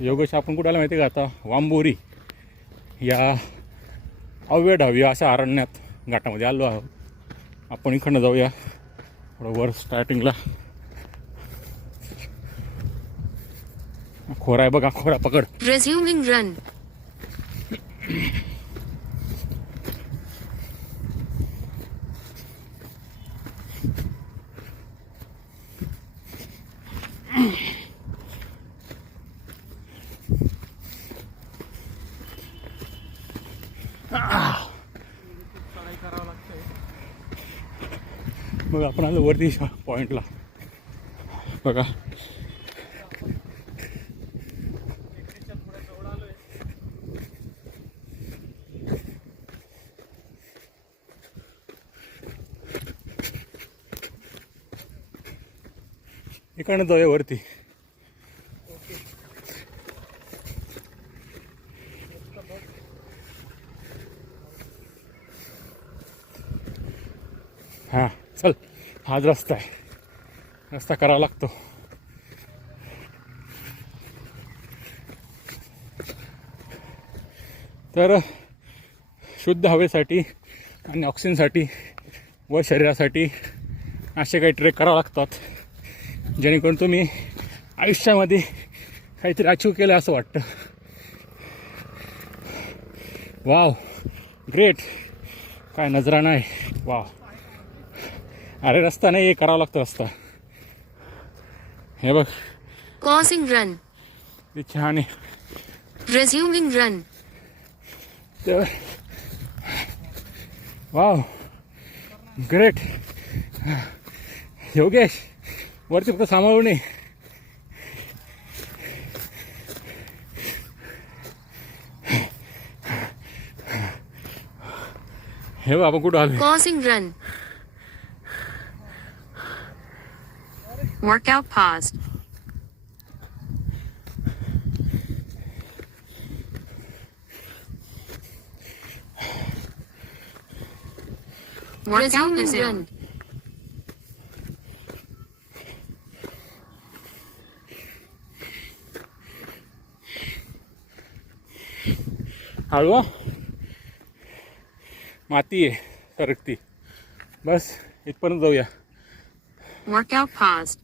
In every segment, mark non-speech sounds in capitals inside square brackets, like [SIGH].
योगेश आपण कुठे आला माहिती आहे का आता? वांबोरी या अव्य ढाव्य अशा अरण्यात घाटामध्ये आलो आहोत. आपण इकडनं जाऊया. थोडं वर स्टार्टिंगला खोरा आहे बघा खोरा पकड. रन मग आपण आलो वरती पॉईंटला बघा. इकडनं जाऊया वरती हां चल हाच रस्ता आहे. रस्ता करावा लागतो. तर शुद्ध हवेसाठी आणि ऑक्सिजनसाठी व शरीरासाठी असे काही ट्रेक करावं लागतात. जेणेकरून तुम्ही आयुष्यामध्ये काहीतरी अचीव केलं असं वाटतं. वाव ग्रेट काय नजराणा आहे वाव अरे रस्ता नाही हे करावा लागतो रस्ता. हे बघ. Run. ते छान आहे. Run. तर वाव ग्रेट योगेश वरती फक्त सांभाळून ये हे आपण कुठं आलो Causing run. Workout paused. Workout resumed. हळू हा. माती आहे सरकती बस इथपर्यंत जाऊया Workout paused.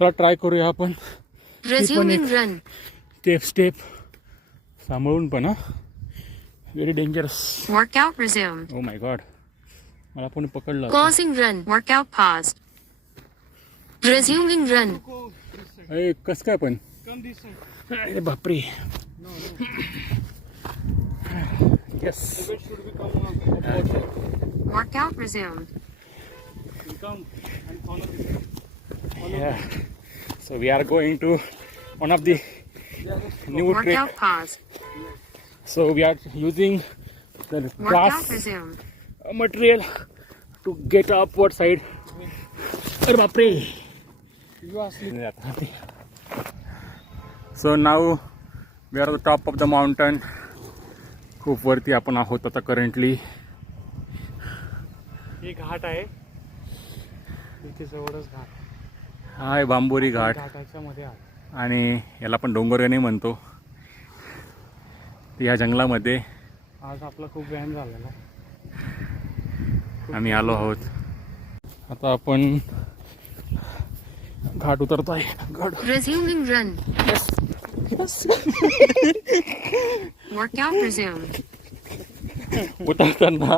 चला ट्राय करूया आपण Resuming run. स्टेप स्टेप सांभाळून पण हा very dangerous Workout resumed. Oh my god मला पण पकडलं Causing run. Workout paused. Resuming run. अरे कस काय पण अरे बापरे yes Workout resumed. Yeah. So we are going to one of the new Workout trick. So we are using the grass material to get upward side. अरे बापरे so now we are the top of the mountain खूप वरती आपण आहोत आता currently ही घाट आहे इथे जवळच घाट हा आहे बांबोरी घाट. आहे आणि याला आपण डोंगरगणे म्हणतो. या जंगलामध्ये आज आपला खूप व्यायाम झालेला आम्ही आलो आहोत. आता आपण घाट घाट. Run. Workout resumed. उतरताना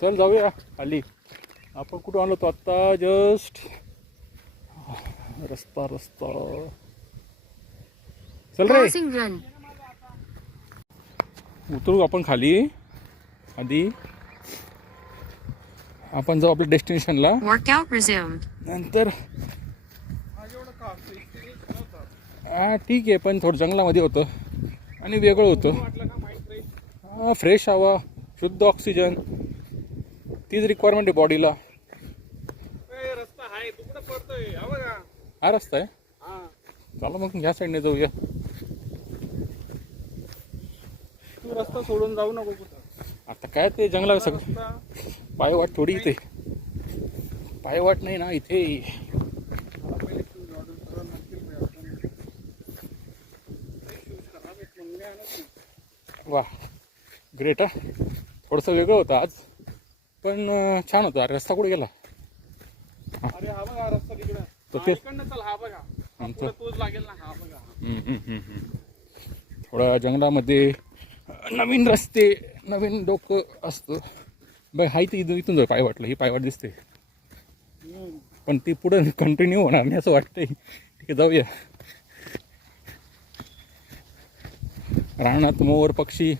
चल जाऊया. खाली आपण कुठं आलो तो आत्ता? जस्ट रस्ता रस्ता. चल रे. उतरू आपण खाली. आधी. आपण जाऊ आपल्या डेस्टिनेशनला. नंतर. हा ठीक आहे पण थोडं जंगलामध्ये होतं. आणि वेगळं होतं. हा फ्रेश हवा शुद्ध ऑक्सिजन तीच रिक्वायरमेंट आहे बॉडीला हा हा रस्ता आहे? हा. चला मग ह्या साईडने जाऊया. तू रस्ता सोडून जाऊ नको आता काय ते जंगला सगळं? पायवाट थोडी इथे. पायवाट नाही ना इथे. वा. ग्रेट हा. थोडंसं वेगळं होतं आज. पण छान होतं. अरे रस्ता कुठे गेला? अरे हा बघा रस्ता तिकडं. तो हा, ते- इकडनं चल हा बघा. हा आमचं- पुढं तोच लागेल ना हा बघा. हम्म, हम्म, हम्म, हम्म. थोडं जंगलामध्ये नवीन रस्ते नवीन डोकं असतं. बाई हाय ती इथून इथून जाऊ पायवाटलं ही पायवाट दिसते. हम्म. पण ती पुढे कंटिन्यू होणार नाही असं वाटतंय. ठीक आहे जाऊया. रानात मोर पक्षी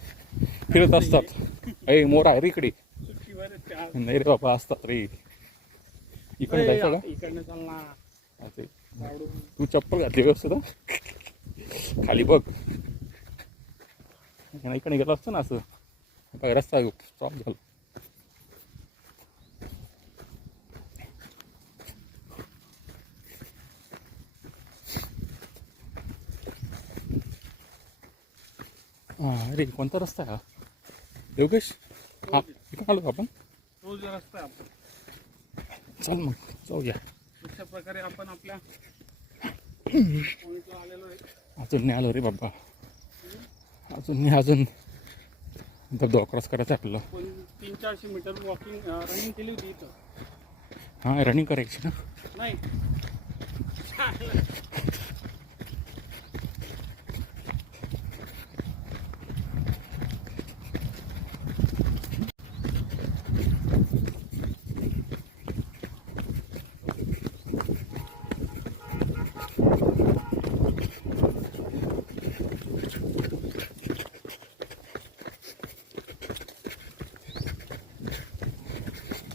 फिरत असतात. अय मोर आहे रे इकडे. [LAUGHS] नाही रे बाबा असतात रे. इकडे जायचं का? इकडनं चल ना. असं. तू चप्पल घातली व्यवस्थित? खाली बघ. इकडे गेलो असतो ना असं. बघ रस्ता स्टॉप झाला. हा अरे कोणता रस्ता आहे हा? योगेश हा इकडे आलो आपण. तोच रस्ता आहे आपण. चल मग जाऊया अशा प्रकारे आपण आपल्या आलेलो आहे. अजून नाही आलो रे बाबा. अजून नाही अजून. धबधबा क्रॉस करायचा आपल्याला. तीन चारशे मीटर वॉकिंग रनिंग केली होती इथं. हां रनिंग करायची ना? नाही.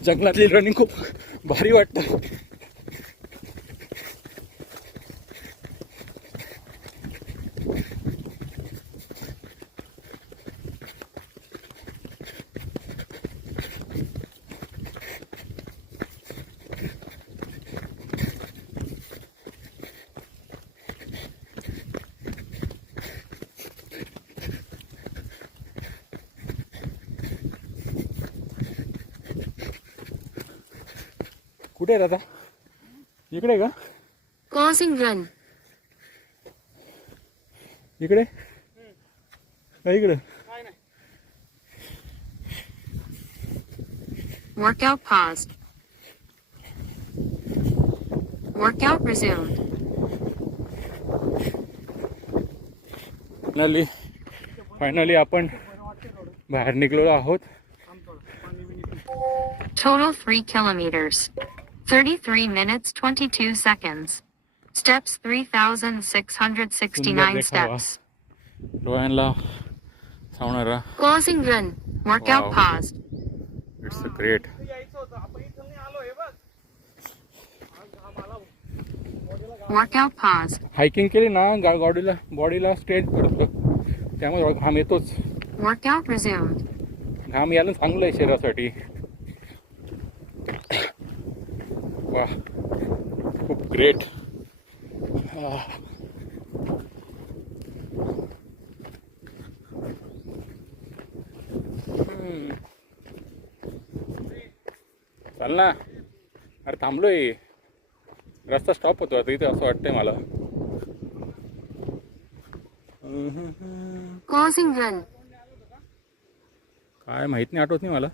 जंगलातली रनिंग खूप भारी वाटतं. कुठे आहे दादा इकडे का Crossing run. इकडे का इकडे Workout paused. Workout resumed. Finally finally आपण बाहेर निघलेलो आहोत. Total 3 kilometers. 33 minutes 22 seconds. Steps 3,669 सुंदर देखावा. steps. Crossing run. Workout Wow. paused. हा मला Workout paused. हायकिंग केली ना बॉडीला बॉडीला स्ट्रेच पडतं त्यामुळे घाम येतोच Workout resumed. घाम यायला चांगलं आहे शरीरासाठी वा खूप ग्रेट चाल ना. अरे थांबलोय. रस्ता स्टॉप होतो आता इथे असं वाटतंय मला. काय माहीत नाही आठवत नाही मला.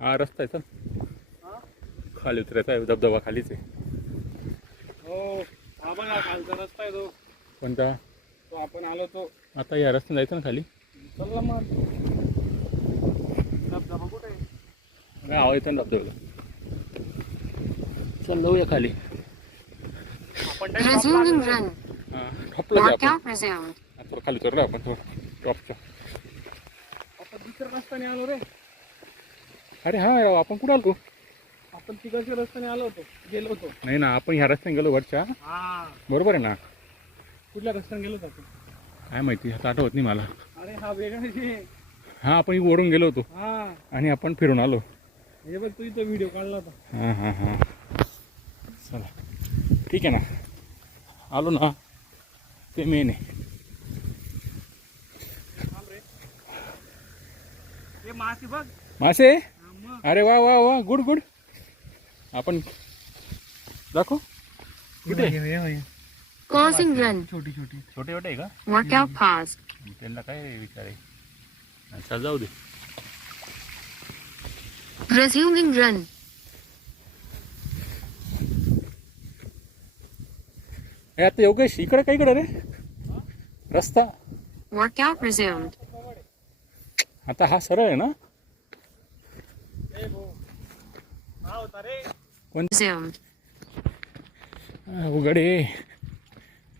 हा रस्ता आहे चल. खाली उतरायचा आहे धबधबा खालीच आहे. हो बघा खालचा रस्ता आहे तो. कोणता? तो आपण आलो तो. आता या रस्त्याने जायचं ना खाली? चल मग. धबधबा कुठे आहे? आवाज येतो ना धबधब्याला. चल जाऊया खाली. आपण. हां थोडं खाली उतरलो आपण थोडं टॉपच्या आपण दुसऱ्या रस्त्याने आलो रे. अरे हा आपण कुठं आलो? आपण तिकडच्या रस्त्याने आलो होतो गेलो होतो. नाही ना आपण ह्या रस्त्याने गेलो वरच्या. हा. बरोबर आहे ना? कुठल्या रस्त्याने गेलो होतो आपण? काय माहिती आता आठवत नाही मला. अरे हा वेगळा. हां आपण वरून गेलो होतो. हा. आणि आपण फिरून आलो. हे बघ तू इथं व्हिडिओ काढला होता. हां हां हां. चला. ठीक आहे ना? आलो ना. ते मेन आहे. थांब रे. हे मासे बघ. मासे? हा मग. अरे वा वा वा. Good good. आपण दाखव. कुठे. Closing run. छोटी छोटी. छोटे छोटे आहे का? Workout paused. त्यांना काय विचार आहे? अच्छा जाऊ दे. Resuming run. ए, आता योगेश इकडे काय इकडे रे? रस्ता. Workout resumed. आता हा सरळ आहे ना? ए भाऊ होता रे. हा, उघड. आहे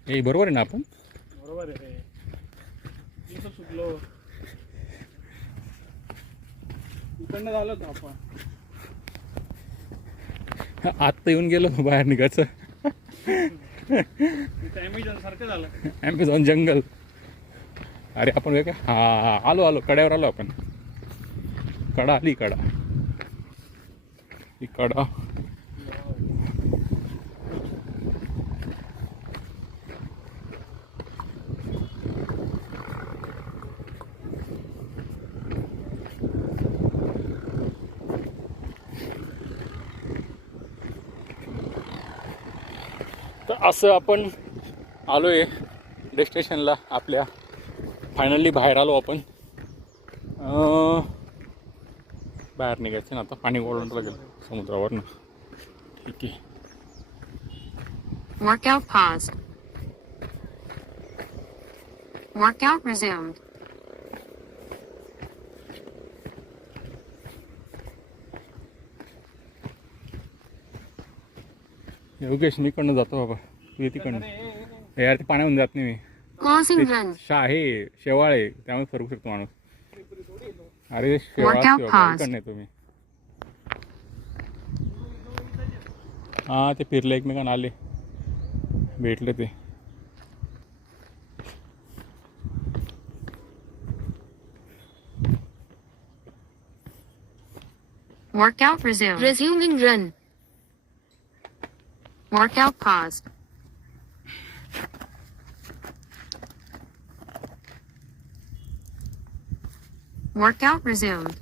ए बरोबर आहे ना आपण? बरोबर आहे. इकडनं झालो होतो आपण. आत्ता येऊन गेलो बाहेर निघायचं. ॲमेझॉन सारखं झालं. ॲमेझॉन जंगल अरे आपण काय हा हा आलो आलो. कड्यावर आलो आपण. कडा आली कडा. ही कडा तर असं आपण आलो आहे डेस्टिनेशनला आपल्या फायनली बाहेर आलो आपण. बाहेर निघायचं ना आता. पाणी ओढून लागेल समुद्रावर ना ठीक आहे. योगेश मी इकडनं जातो बाबा. तू ये तिकडनं यार ते पाण्यामध्ये जात नाही मी. शा आहे शेवाळ आहे त्यामुळे फरकू शकतो माणूस अरे शेवाळ शेवाळ. इकडनं हां ते फिरले एकमेकांना आले भेटले ते Workout resumed. Resuming run. Workout paused. Workout resumed.